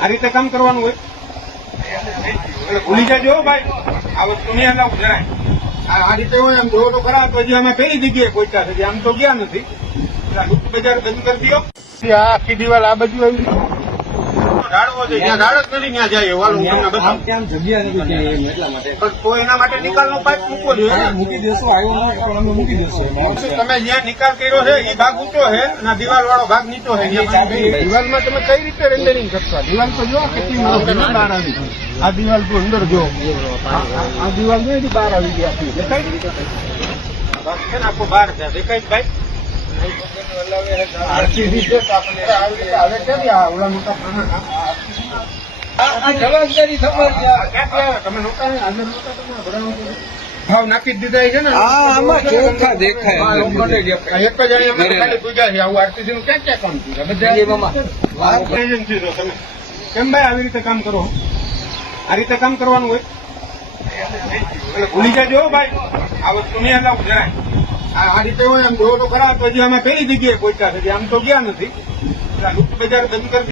આ રીતે કામ કરવાનું હોય એટલે ભૂલી જાજો ભાઈ, આ વસ્તુ નહીં હલાવું જરાય. આ રીતે હોય આમ જોવો તો ખરા, તો હજી અમે પેલી જગ્યાએ પહોંચ્યા છે, આમ તો ગયા નથી. ગુપ્ત બજાર બંધ કરી દો. આ આખી દિવાલ આ બાજુ આવી ઢાળવો છે, જ્યાં ઢાળ જ નથી ત્યાં જાય. વાલું તમને બતાવું. જગ્યા નથી એટલા માટે તો એના માટે નિકાલનો પાઇપ મૂકવો જોઈએ. મૂકી દેશો, આવ્યો અમે મૂકી દેશો. તમે જ્યાં નિકાલ કર્યો છે એ ભાગ ઊંચો છે અને દિવાલ વાળો ભાગ નીચો છે. દિવાલમાં તમે કઈ રીતે રેન્ડરિંગ કરશો? દિવાલ તો જો કેટલી બહાર આવી. આ દિવાલ તો અંદર જો, આ દિવાલ જો એની બહાર આવી ગયા. દેખાય છે ને આખો બહાર છે, દેખાય છે ભાઈ. હવે કેમ ઓલા મોટા જવાબદારી તમે નહોતા ને હાજર નહોતા, તમે ભાવ નાખી જ દીધા છે ને. આમાં ચોખ્ખા દેખાય. એક જ ખાલી પૂજા છે. આવું આરસીસી નું ક્યાં ક્યાં કામ કર્યું? એજન્સી છો તમે, કેમ ભાઈ આવી રીતે કામ કરો? આ રીતે કામ કરવાનું હોય એટલે ભૂલી જાજો ભાઈ, આ વસ્તુ નહીં હલાવું જરાય. આ રીતે હોય આમ જોવો તો ખરા, તો હજી અમે પેલી જગ્યાએ પહોંચ્યા છે, આમ તો ગયા નથી. ગુપ્ત બજાર બંધ કરી